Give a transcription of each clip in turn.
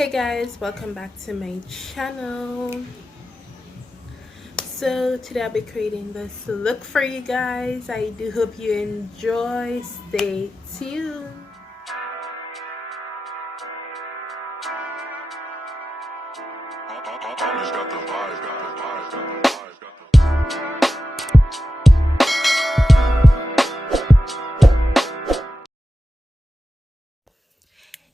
Hey guys, welcome back to my channel. So today I'll be creating this look for you guys. I do hope you enjoy. Stay tuned.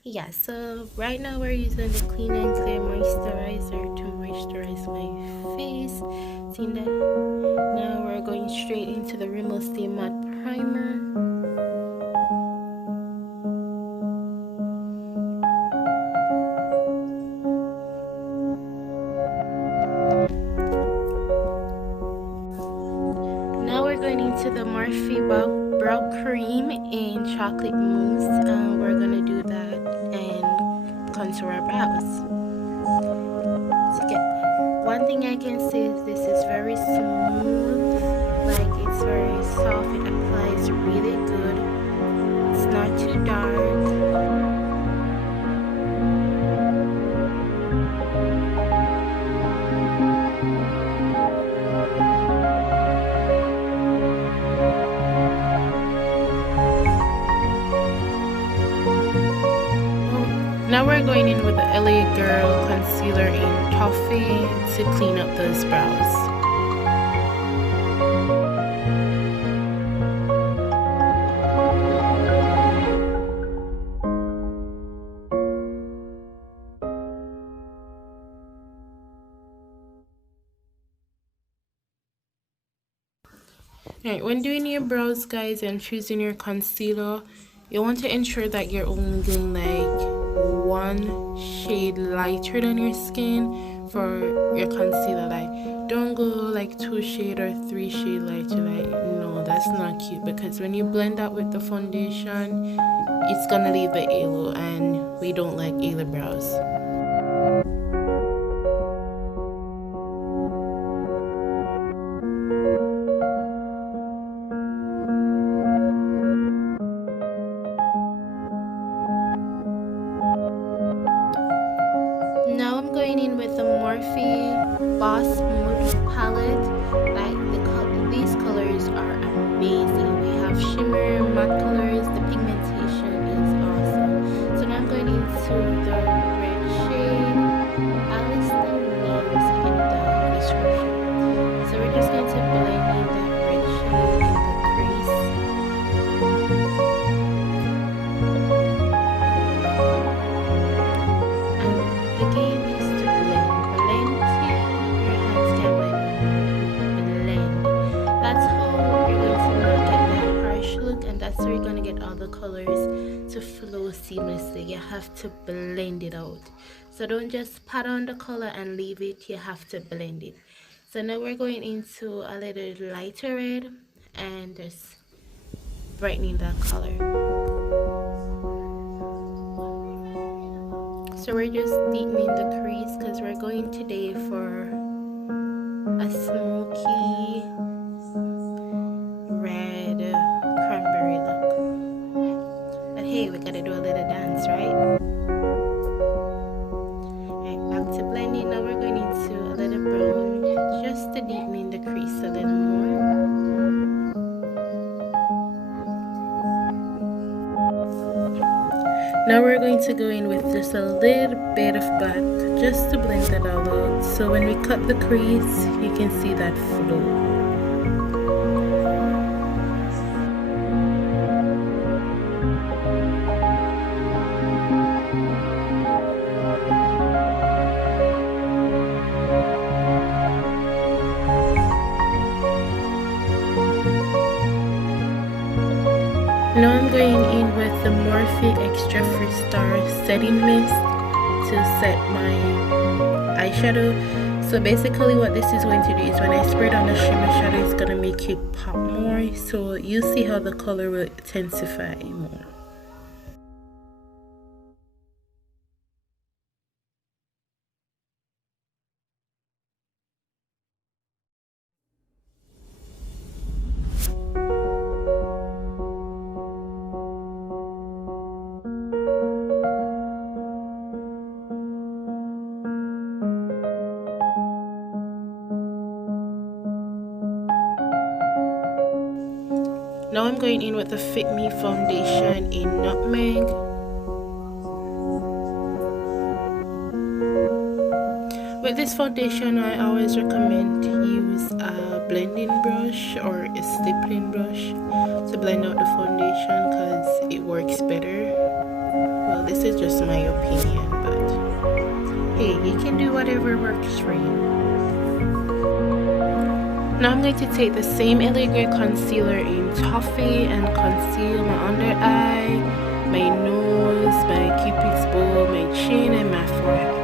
Yeah, so right now we're using the Clean and Clear moisturizer to moisturize my face. Seen that? Now we're going straight into the Rimmel Stay Matte Primer. Now we're going into the Morphe Brow Cream in Chocolate Mousse. We're gonna do that and contour our brows. One thing I can say is this is very smooth, like it's very soft. It applies really good. It's not too dark. Now we're going in with the LA Girl concealer in Toffee to clean up those brows. Alright, when doing your brows, guys, and choosing your concealer, you want to ensure that you're only going like one shade lighter than your skin for your concealer. Like, don't go like 2 shade or 3 shade lighter. Like, no, that's not cute, because when you blend that with the foundation, it's gonna leave the halo, and we don't like halo brows. Now I'm going in with the Morphe Boss Mood palette. Like these colors are amazing. We have shimmer, matte colors. The pigmentation is awesome. So now I'm going into the red shade. I'll list the names in the description. So we're just going to blend in that red shade in the crease. So we're going to get all the colors to flow seamlessly. You have to blend it out. So don't just pat on the color and leave it. You have to blend it. So now we're going into a little lighter red and just brightening that color. So we're just deepening the crease because we're going today for a smoky red cranberry look. But hey, we gotta do a little dance, right? Alright, back to blending. Now we're going into a little brown just to deepen the crease a little more. Now we're going to go in with just a little bit of black just to blend it all out. So when we cut the crease, you can see that flow. Now I'm going in with the Morphe Extra Free Star Setting Mist to set my eyeshadow. So basically what this is going to do is when I spray it on the shimmer shadow, it's going to make it pop more. So you see how the color will intensify more. Now I'm going in with the Fit Me foundation in Nutmeg. With this foundation, I always recommend to use a blending brush or a stippling brush to blend out the foundation because it works better. Well, this is just my opinion, but hey, you can do whatever works for you. Now I'm going to take the same elegant concealer in Toffee and conceal my under eye, my nose, my cupid's bow, my chin, and my forehead.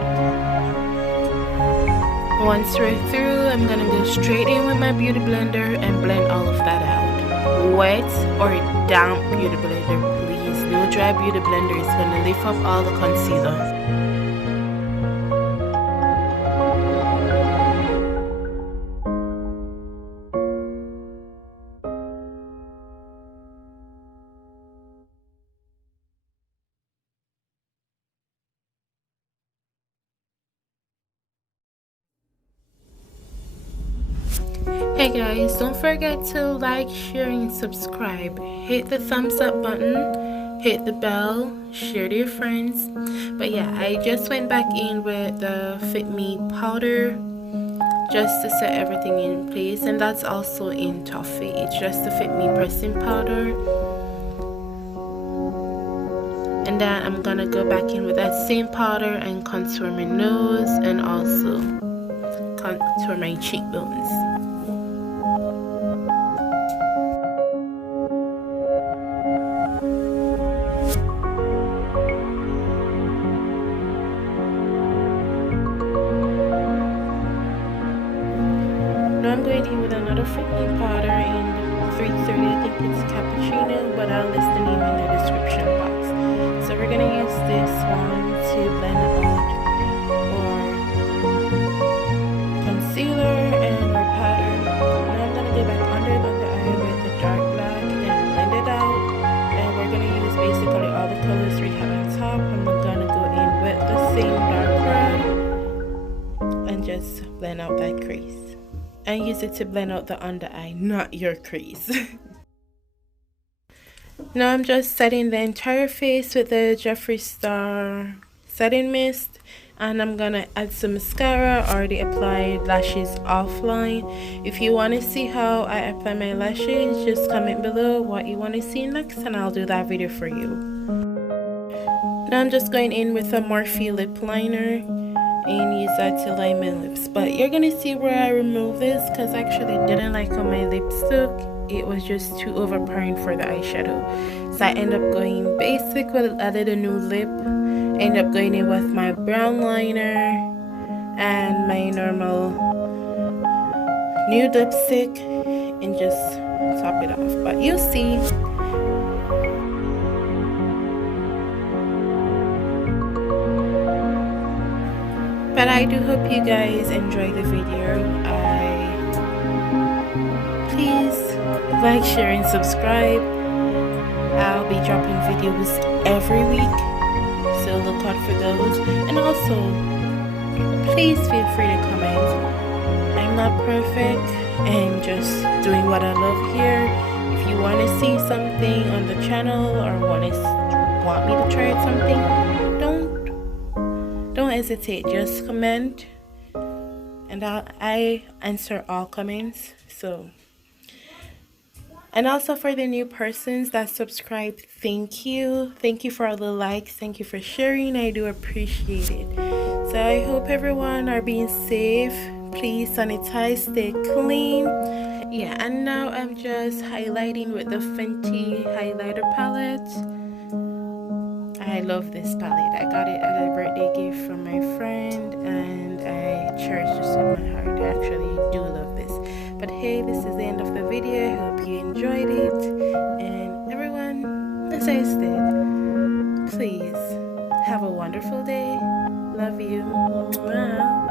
Once we're through, I'm gonna go straight in with my beauty blender and blend all of that out. Wet or damp beauty blender, please. No dry beauty blender is gonna lift up all the concealer. Hey guys, don't forget to like, share, and subscribe. Hit the thumbs up button, hit the bell, share to your friends. But yeah, I just went back in with the Fit Me powder just to set everything in place, and that's also in Toffee. It's just the Fit Me pressing powder. And then I'm gonna go back in with that same powder and contour my nose and also contour my cheekbones. Now I'm going in with another Fitme powder in 330, I think it's cappuccino, but I'll list the name in the description box. So we're going to use this one to blend out our concealer and our powder. Now I'm going to go back under the eye with the dark black and blend it out. And we're going to use basically all the colors we have on top. I'm going to go in with the same dark red and just blend out that crease. And use it to blend out the under eye, not your crease. Now I'm just setting the entire face with the Jeffree Star setting mist, and I'm gonna add some mascara. I already applied lashes offline. If you want to see how I apply my lashes, just comment below what you want to see next and I'll do that video for you. Now I'm just going in with a Morphe lip liner and use that to line my lips, but you're gonna see where I remove this because I actually didn't like how my lips look. It was just too overpowering for the eyeshadow, so I end up going basic with a little nude lip. End up going in with my brown liner and my normal nude lipstick and just top it off, but you'll see. But I do hope you guys enjoy the video. Please like, share, and subscribe. I'll be dropping videos every week, so look out for those. And also, please feel free to comment. I'm not perfect. I'm just doing what I love here. If you want to see something on the channel or want me to try something, don't hesitate, just comment and I answer all comments. So, and also for the new persons that subscribe, thank you for all the likes, thank you for sharing, I do appreciate it. So I hope everyone are being safe. Please sanitize, stay clean. Yeah, and now I'm just highlighting with the Fenty highlighter palette. I love this palette. I got it at a birthday gift from my friend and I cherish this with my heart. I actually do love this. But hey, this is the end of the video. I hope you enjoyed it. And everyone, as I said, please have a wonderful day. Love you. Mwah.